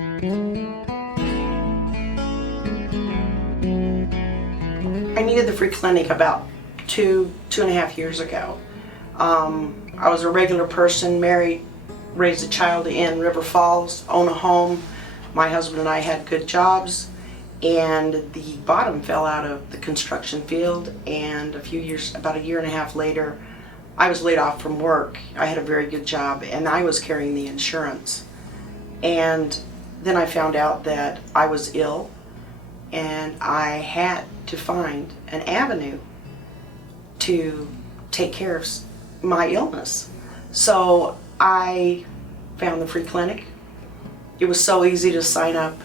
I needed the free clinic about two and a half years ago. I was a regular person, married, raised a child in River Falls, own a home. My husband and I had good jobs, and the bottom fell out of the construction field, and about a year and a half later, I was laid off from work. I had a very good job, and I was carrying the insurance. And then I found out that I was ill, and I had to find an avenue to take care of my illness. So I found the free clinic. It was so easy to sign up.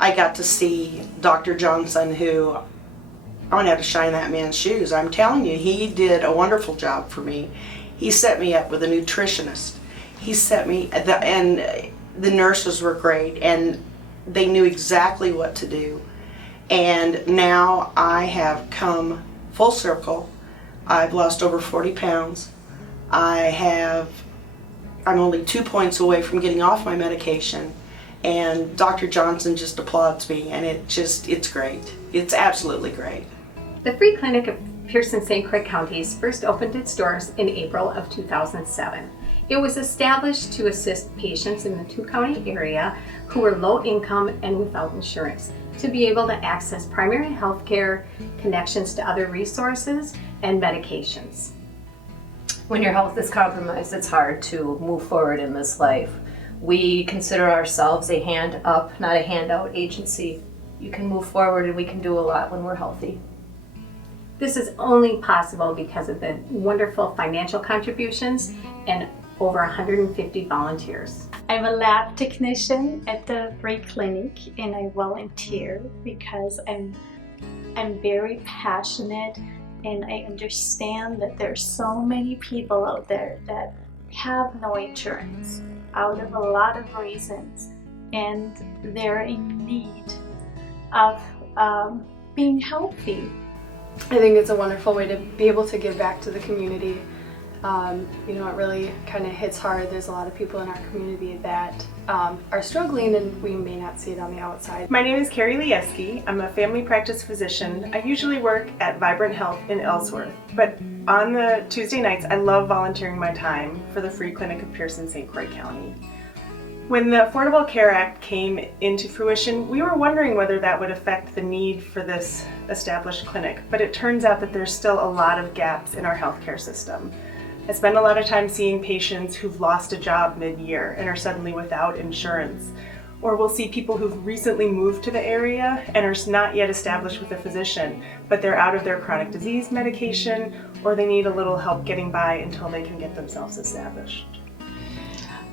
I got to see Dr. Johnson, who, I'm gonna have to shine that man's shoes. I'm telling you, he did a wonderful job for me. He set me up with a nutritionist. He set me, and the nurses were great, and they knew exactly what to do. And now I have come full circle. I've lost over 40 pounds. I'm only 2 points away from getting off my medication. And Dr. Johnson just applauds me, and it's great. It's absolutely great. The Free Clinic of Pearson St. Croix Counties first opened its doors in April of 2007. It was established to assist patients in the two-county area who were low income and without insurance to be able to access primary health care, connections to other resources, and medications. When your health is compromised, it's hard to move forward in this life. We consider ourselves a hand up, not a handout agency. You can move forward and we can do a lot when we're healthy. This is only possible because of the wonderful financial contributions and over 150 volunteers. I'm a lab technician at the Free Clinic, and I volunteer because I'm very passionate, and I understand that there's so many people out there that have no insurance out of a lot of reasons, and they're in need of being healthy. I think it's a wonderful way to be able to give back to the community. It really kind of hits hard. There's a lot of people in our community that are struggling, and we may not see it on the outside. My name is Carrie Lieski. I'm a family practice physician. I usually work at Vibrant Health in Ellsworth, but on the Tuesday nights, I love volunteering my time for the Free Clinic of Pearson St. Croix County. When the Affordable Care Act came into fruition, we were wondering whether that would affect the need for this established clinic, but it turns out that there's still a lot of gaps in our healthcare system. I spend a lot of time seeing patients who've lost a job mid-year and are suddenly without insurance. Or we'll see people who've recently moved to the area and are not yet established with a physician, but they're out of their chronic disease medication, or they need a little help getting by until they can get themselves established.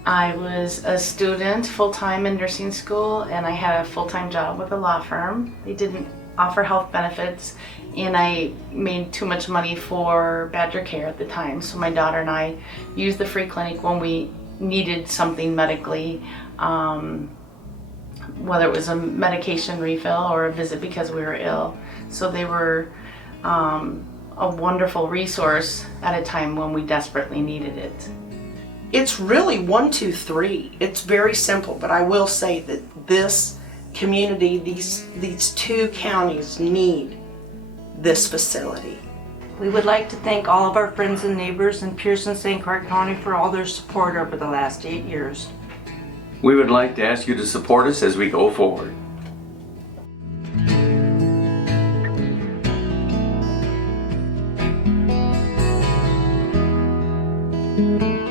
I was a student full-time in nursing school, and I had a full-time job with a law firm. They didn't offer health benefits, and I made too much money for Badger Care at the time. So my daughter and I used the free clinic when we needed something medically, whether it was a medication refill or a visit because we were ill. So they were a wonderful resource at a time when we desperately needed it. It's really 1, 2, 3. It's very simple, but I will say that this community, these two counties need this facility. We would like to thank all of our friends and neighbors in Pearson St. Croix County for all their support over the last 8 years. We would like to ask you to support us as we go forward. Thank you.